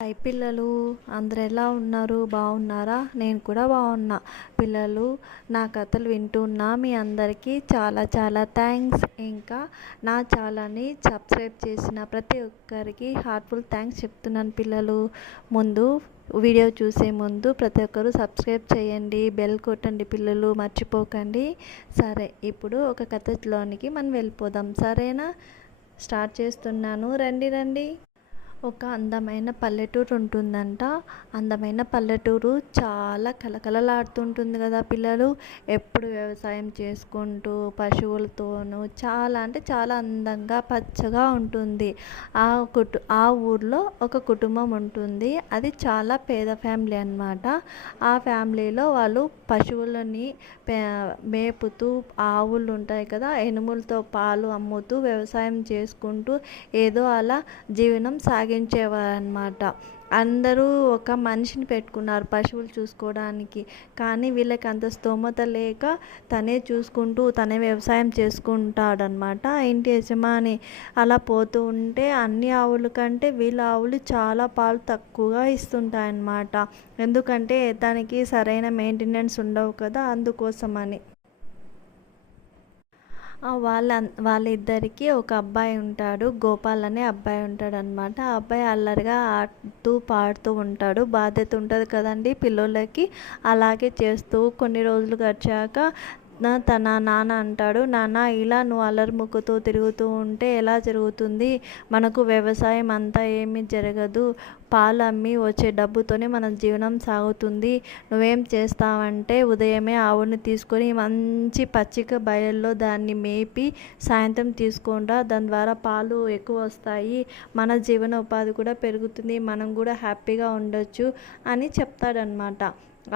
Hi పిల్లలు, అందరు ఎలా ఉన్నారు? బాగున్నారా? నేను కూడా బాగున్నా. పిల్లలు, నా కథలు వింటున్నా మీ అందరికీ చాలా చాలా థ్యాంక్స్. ఇంకా నా ఛానల్ని సబ్స్క్రైబ్ చేసిన ప్రతి ఒక్కరికి హార్ట్ఫుల్ థ్యాంక్స్ చెప్తున్నాను. పిల్లలు, ముందు వీడియో చూసే ముందు ప్రతి ఒక్కరు సబ్స్క్రైబ్ చేయండి, బెల్ కొట్టండి పిల్లలు, మర్చిపోకండి. సరే, ఇప్పుడు ఒక కథలోనికి మనం వెళ్ళిపోదాం. సరేనా? స్టార్ట్ చేస్తున్నాను. రండి రండి. ఒక అందమైన పల్లెటూరు ఉంటుందంట. అందమైన పల్లెటూరు చాలా కలకలలాడుతుంటుంది కదా పిల్లలు. ఎప్పుడు వ్యవసాయం చేసుకుంటూ పశువులతోనూ చాలా అంటే చాలా అందంగా పచ్చగా ఉంటుంది. ఆ ఊర్లో ఒక కుటుంబం ఉంటుంది. అది చాలా పేద ఫ్యామిలీ అన్నమాట. ఆ ఫ్యామిలీలో వాళ్ళు పశువులని మేపుతూ, ఆవులు ఉంటాయి కదా, ఎనుములతో పాలు అమ్ముతూ వ్యవసాయం చేసుకుంటూ ఏదో అలా జీవనం సాగించేవారన్నమాట. అందరూ ఒక మనిషిని పెట్టుకున్నారు పశువులు చూసుకోవడానికి. కానీ వీళ్ళకి అంత స్తోమత లేక తనే చూసుకుంటూ తనే వ్యవసాయం చేసుకుంటాడనమాట ఇంటి యజమాని. అలా పోతూ ఉంటే అన్ని ఆవుల కంటే వీళ్ళ ఆవులు చాలా పాలు తక్కువగా ఇస్తుంటాయన్నమాట. ఎందుకంటే దానికి సరైన మెయింటెనెన్స్ ఉండవు కదా, అందుకోసమని. వాళ్ళిద్దరికి ఒక అబ్బాయి ఉంటాడు, గోపాల్ అనే అబ్బాయి ఉంటాడు అనమాట. ఆ అబ్బాయి అల్లరిగా ఆడుతూ పాడుతూ ఉంటాడు. బాధ్యత ఉంటుంది కదండి పిల్లలకి. అలాగే చేస్తూ కొన్ని రోజులు గడిచాక తన నాన్న అంటాడు, నాన్న ఇలా నువ్వు అల్లరి ముక్కుతూ తిరుగుతూ ఉంటే ఎలా జరుగుతుంది? మనకు వ్యవసాయం అంతా ఏమీ జరగదు. పాలు అమ్మి వచ్చే డబ్బుతోనే మన జీవనం సాగుతుంది. నువ్వేం చేస్తావంటే ఉదయమే ఆవుని తీసుకొని మంచి పచ్చిక బయల్లో దాన్ని మేపి సాయంత్రం తీసుకుంటా. దాని ద్వారా పాలు ఎక్కువ వస్తాయి. మన జీవన ఉపాధి కూడా పెరుగుతుంది. మనం కూడా హ్యాపీగా ఉండొచ్చు అని చెప్తాడనమాట.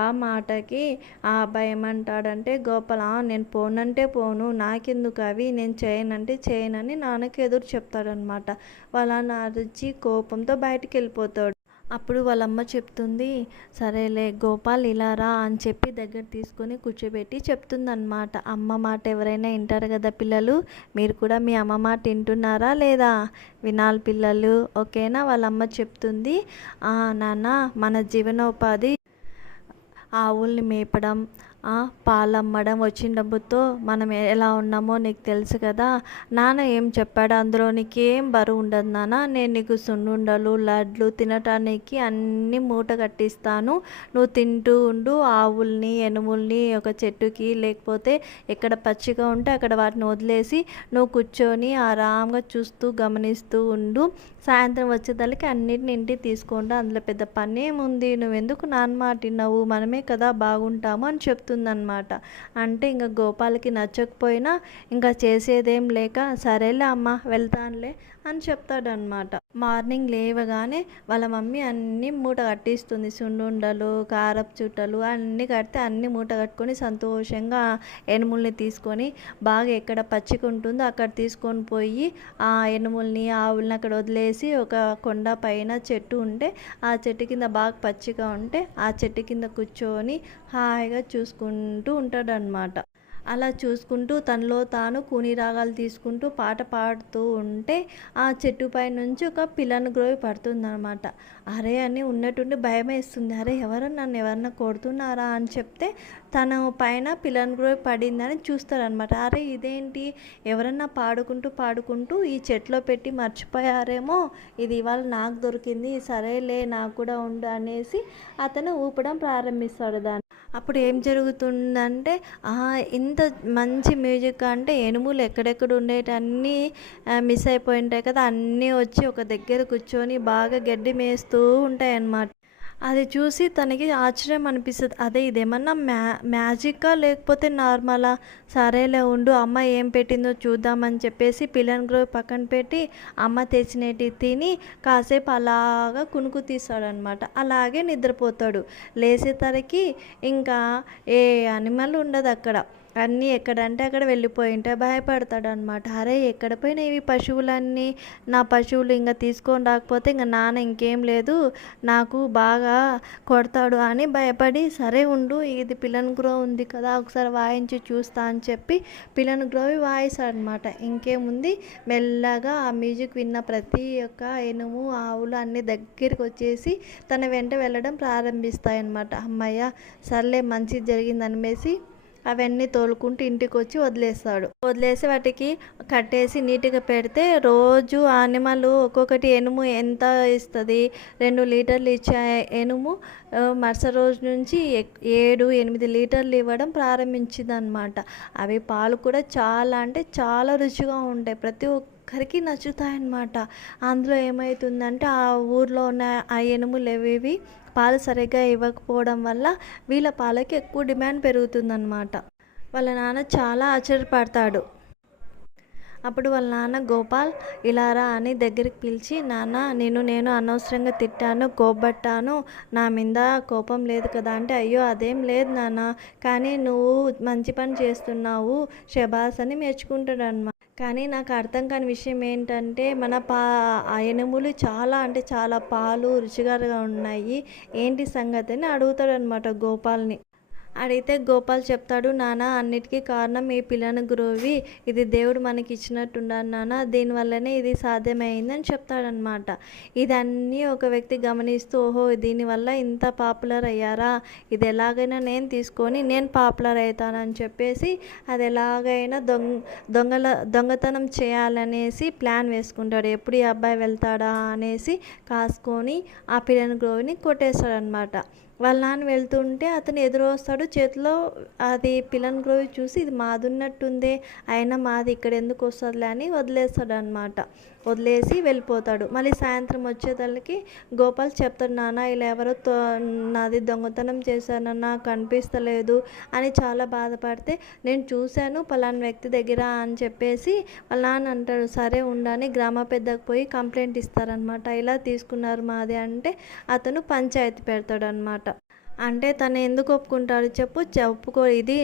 ఆ మాటకి ఆ అబ్బాయి ఏమంటాడంటే, గోపాల నేను పోనంటే పోను, నాకెందుకు అవి, నేను చేయనంటే చేయనని నాన్నకి ఎదురు చెప్తాడనమాట. వాళ్ళ అరిచి కోపంతో బయటికి వెళ్ళిపోతాడు. అప్పుడు వాళ్ళమ్మ చెప్తుంది, సరేలే గోపాల్ ఇలా రా అని చెప్పి దగ్గర తీసుకొని కూర్చోబెట్టి చెప్తుందన్నమాట. అమ్మ మాట ఎవరైనా వింటారు కదా పిల్లలు. మీరు కూడా మీ అమ్మ మాట వింటున్నారా లేదా? వినాలి పిల్లలు, ఓకేనా? వాళ్ళమ్మ చెప్తుంది, నాన్న మన జీవనోపాధి ఆవుల్ని మేపడం, పాలు అమ్మడం, వచ్చిన డబ్బుతో మనం ఎలా ఉన్నామో నీకు తెలుసు కదా. నాన్న ఏం చెప్పాడు, అందులో నీకేం బరువు ఉండదు నాన్న. నేను నీకు సున్నుండలు, లడ్లు తినటానికి అన్నీ మూట కట్టిస్తాను. నువ్వు తింటూ ఉండు. ఆవుల్ని, ఎనుముల్ని ఒక చెట్టుకి లేకపోతే ఎక్కడ పచ్చిగా ఉంటే అక్కడ వాటిని వదిలేసి నువ్వు కూర్చొని ఆరాంగా చూస్తూ గమనిస్తూ ఉండు. సాయంత్రం వచ్చేదానికి అన్నిటిని ఇంటికి తీసుకుంటా. అందులో పెద్ద పని ఏముంది, నువ్వెందుకు నాన్న మాట విన్నావు, మనమే కదా బాగుంటాము అని చెప్తుందన్నమాట. అంటే ఇంకా గోపాల్కి నచ్చకపోయినా ఇంకా చేసేదేం లేక, సరేలే అమ్మ వెళ్తానులే అని చెప్తాడనమాట. మార్నింగ్ లేవగానే వాళ్ళ మమ్మీ అన్నీ మూట కట్టిస్తుంది. సున్నుండలు, కారపు చుట్టలు అన్నీ కడితే అన్నీ మూట కట్టుకొని సంతోషంగా ఎనుముల్ని తీసుకొని బాగా ఎక్కడ పచ్చిక ఉంటుందో అక్కడ తీసుకొని పోయి ఆ ఎనుముల్ని, ఆవుల్ని అక్కడ వదిలేసి ఒక కొండ పైన చెట్టు ఉంటే ఆ చెట్టు కింద బాగా పచ్చిగా ఉంటే ఆ చెట్టు కింద కూర్చొని హాయిగా చూసుకుంటూ ఉంటాడనమాట. అలా చూసుకుంటూ తనలో తాను కూని రాగాలు తీసుకుంటూ పాట పాడుతూ ఉంటే ఆ చెట్టుపై నుంచి ఒక పిల్లని గ్రోవి పడుతుందన్నమాట. అరే అని ఉన్నట్టుండి భయం వేస్తుంది. అరే నన్ను ఎవరన్నా కొడుతున్నారా అని చెప్తే తన పైన పిల్లని గ్రోవి పడిందని చూస్తారనమాట. అరే ఇదేంటి, ఎవరన్నా పాడుకుంటూ ఈ చెట్లో పెట్టి మర్చిపోయారేమో, ఇది ఇవాళ నాకు దొరికింది, సరేలే నాకు కూడా ఉండు అనేసి అతను ఊపడం ప్రారంభిస్తాడు దాన్ని. అప్పుడు ఏం జరుగుతుందంటే, ఇంత మంచి మ్యూజిక్ అంటే ఎనుములు ఎక్కడెక్కడ ఉండేటన్నీ మిస్ అయిపోయి ఉంటాయి కదా, అన్నీ వచ్చి ఒక దగ్గర కూర్చొని బాగా గడ్డి మేస్తూ ఉంటాయి అన్నమాట. అది చూసి తనకి ఆశ్చర్యం అనిపిస్తుంది. అదే ఇదేమన్నా మ్యాజికా లేకపోతే నార్మలా? సరేలే ఉండు, అమ్మ ఏం పెట్టిందో చూద్దామని చెప్పేసి పిల్లని గ్రోవ్ పక్కన పెట్టి అమ్మ తెచ్చినవి తిని కాసేపు అలాగా కునుకు తీస్తాడనమాట. అలాగే నిద్రపోతాడు. లేచేసరికి ఇంకా ఏ అనిమల్ ఉండదు అక్కడ. అన్నీ ఎక్కడంటే అక్కడ వెళ్ళిపోయి ఉంటాయి. భయపడతాడనమాట. అరే ఎక్కడ పోయినాయి ఇవి పశువులన్నీ, నా పశువులు ఇంక తీసుకొని రాకపోతే ఇంక నాన్న ఇంకేం లేదు నాకు బాగా కొడతాడు అని భయపడి, సరే ఉండు ఇది పిల్లన్ గ్రో ఉంది కదా ఒకసారి వాయించి చూస్తా అని చెప్పి పిల్లన్ గ్రోవి వాయిస్తాడనమాట. ఇంకేముంది, మెల్లగా ఆ మ్యూజిక్ విన్న ప్రతి ఒక్క ఎనుము ఆవులు అన్ని దగ్గరికి వచ్చేసి తన వెంట వెళ్ళడం ప్రారంభిస్తాయన్నమాట. అమ్మయ్య సర్లే మంచిది జరిగిందనిమేసి అవన్నీ తోలుకుంటూ ఇంటికి వచ్చి వదిలేస్తాడు. వదిలేసి వాటికి కట్టేసి నీట్గా పెడితే రోజు యానిమల్ ఒక్కొక్కటి ఎనుము ఎంత ఇస్తుంది, 2 లీటర్లు ఇచ్చే ఎనుము మరుసటి రోజు నుంచి 7-8 లీటర్లు ఇవ్వడం ప్రారంభించింది అనమాట. అవి పాలు కూడా చాలా అంటే చాలా రుచిగా ఉంటాయి, ప్రతి ఒక్కరికి నచ్చుతాయన్నమాట. అందులో ఏమవుతుందంటే ఆ ఊర్లో ఉన్న ఆ ఎనుములు ఏవేవి పాలు సరిగ్గా ఇవ్వకపోవడం వల్ల వీళ్ళ పాలకి ఎక్కువ డిమాండ్ పెరుగుతుందన్నమాట. వాళ్ళ నాన్న చాలా ఆశ్చర్యపడతాడు. అప్పుడు వాళ్ళ నాన్న గోపాల్ ఇలారా అని దగ్గరికి పిలిచి, నాన్న నేను అనవసరంగా తిట్టాను, కోపడ్డాను, నా మీద కోపం లేదు కదా అంటే, అయ్యో అదేం లేదు నాన్న, కానీ నువ్వు మంచి పని చేస్తున్నావు శబాస్ అని మెచ్చుకుంటాడు అనమాట. కానీ నాకు అర్థం కాని విషయం ఏంటంటే మన ఆ ఎనుములు చాలా అంటే చాలా పాలు రుచికరంగా ఉన్నాయి, ఏంటి సంగతి అని అడుగుతాడు అనమాట గోపాల్ని. అడిగితే గోపాల్ చెప్తాడు, నాన్న అన్నిటికీ కారణం ఈ పిల్లను గ్రోవి, ఇది దేవుడు మనకి ఇచ్చినట్టున్నాడు నాన్న, దీనివల్లనే ఇది సాధ్యమైందని చెప్తాడనమాట. ఇదన్నీ ఒక వ్యక్తి గమనిస్తూ, ఓహో దీనివల్ల ఇంత పాపులర్ అయ్యారా, ఇది ఎలాగైనా నేను తీసుకొని నేను పాపులర్ అవుతానని చెప్పేసి అది ఎలాగైనా దొంగతనం చేయాలనేసి ప్లాన్ వేసుకుంటాడు. ఎప్పుడు ఈ అబ్బాయి వెళ్తాడా అనేసి కాసుకొని ఆ పిల్లను గ్రోవిని కొట్టేస్తాడనమాట. వాళ్ళ నాన్న వెళ్తుంటే అతను ఎదురు వస్తాడు, చేతిలో అది పిల్లన్ గ్రోవి చూసి ఇది మాది ఉన్నట్టుందే, అయినా మాది ఇక్కడ ఎందుకు వస్తుందిలే అని వదిలేస్తాడు అనమాట. వదిలేసి వెళ్ళిపోతాడు. మళ్ళీ సాయంత్రం వచ్చేతలకి గోపాల్ చెప్తాడు, నాన్న ఇలా ఎవరో నాది దొంగతనం చేశానన్న కనిపిస్తలేదు అని చాలా బాధపడితే, నేను చూశాను పలానా వ్యక్తి దగ్గర అని చెప్పేసి వాళ్ళ నాన్న అంటాడు. సరే ఉండని గ్రామ పెద్దకు పోయి కంప్లైంట్ ఇస్తారనమాట. ఇలా తీసుకున్నారు మాది అంటే అతను పంచాయతీ పెడతాడు అనమాట. అంటే తను ఎందుకు ఒప్పుకుంటాడు చెప్పు, ఒప్పుకో, ఇది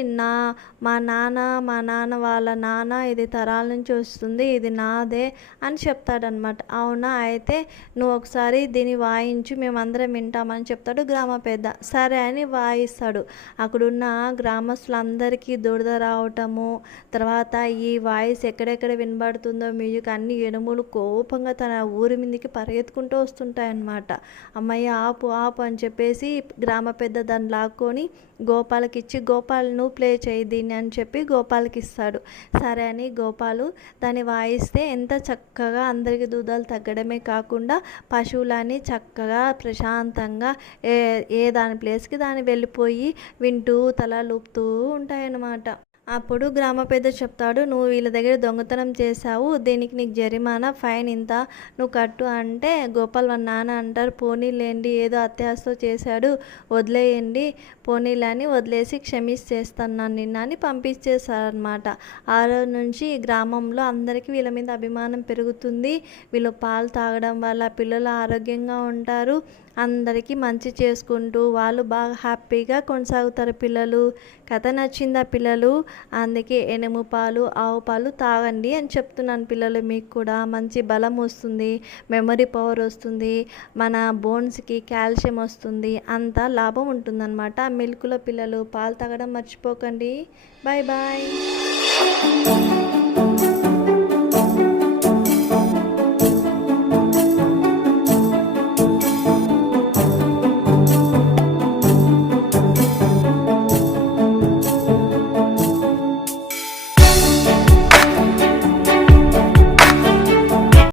మా నాన్న వాళ్ళ నాన్న, ఇది తరాల నుంచి వస్తుంది, ఇది నాదే అని చెప్తాడనమాట. అవునా, అయితే నువ్వు ఒకసారి దీన్ని వాయించు మేమందరం వింటామని చెప్తాడు గ్రామ పెద్ద. సరే అని వాయిస్తాడు. అక్కడున్న గ్రామస్తులందరికీ దురద రావటము, తర్వాత ఈ వాయిస్ ఎక్కడెక్కడ వినబడుతుందో మ్యూజిక్ అన్ని ఎనుములు కోపంగా తన ఊరి మీదకి పరిగెత్తుకుంటూ వస్తుంటాయన్నమాట. అమ్మయ్య ఆపు ఆపు అని చెప్పేసి గ్రామ పెద్ద దాన్ని లాక్కొని గోపాల్కి ఇచ్చి, గోపాల్ నువ్వు ప్లే చేయి దీన్ని అని చెప్పి గోపాల్కి ఇస్తాడు. సరే అని గోపాలు దాన్ని వాయిస్తే ఎంత చక్కగా అందరికి దూదాలు తగ్గడమే కాకుండా పశువులని చక్కగా ప్రశాంతంగా ఏ దాని ప్లేస్కి దాన్ని వెళ్ళిపోయి వింటూ తల లూపుతూ ఉంటాయన్నమాట. అప్పుడు గ్రామ పెద్ద చెప్తాడు, నువ్వు వీళ్ళ దగ్గర దొంగతనం చేశావు, దీనికి నీకు జరిమానా ఫైన్ ఇంత నువ్వు కట్టు అంటే గోపాల్ వాళ్ళ నాన్న అంటారు, పోనీలేండి ఏదో అత్యాశతో చేశాడు వదిలేయండి, పోనీలని వదిలేసి క్షమించేస్తున్నాను నిన్న అని పంపించేశారనమాట. ఆ రోజు నుంచి గ్రామంలో అందరికీ వీళ్ళ మీద అభిమానం పెరుగుతుంది. వీళ్ళు పాలు తాగడం వల్ల పిల్లలు ఆరోగ్యంగా ఉంటారు, అందరికీ మంచి చేసుకుంటూ వాళ్ళు బాగా హ్యాపీగా కొనసాగుతారు పిల్లలు. కథ నచ్చిందా పిల్లలు? అందుకే ఎనుము పాలు ఆవు పాలు తాగండి అని చెప్తున్నాను పిల్లలు. మీకు కూడా మంచి బలం వస్తుంది, మెమరీ పవర్ వస్తుంది, మన బోన్స్కి కాల్షియం వస్తుంది, అంతా లాభం ఉంటుందన్నమాట. మిల్క్లో పిల్లలు పాలు తాగడం మర్చిపోకండి. Bye bye.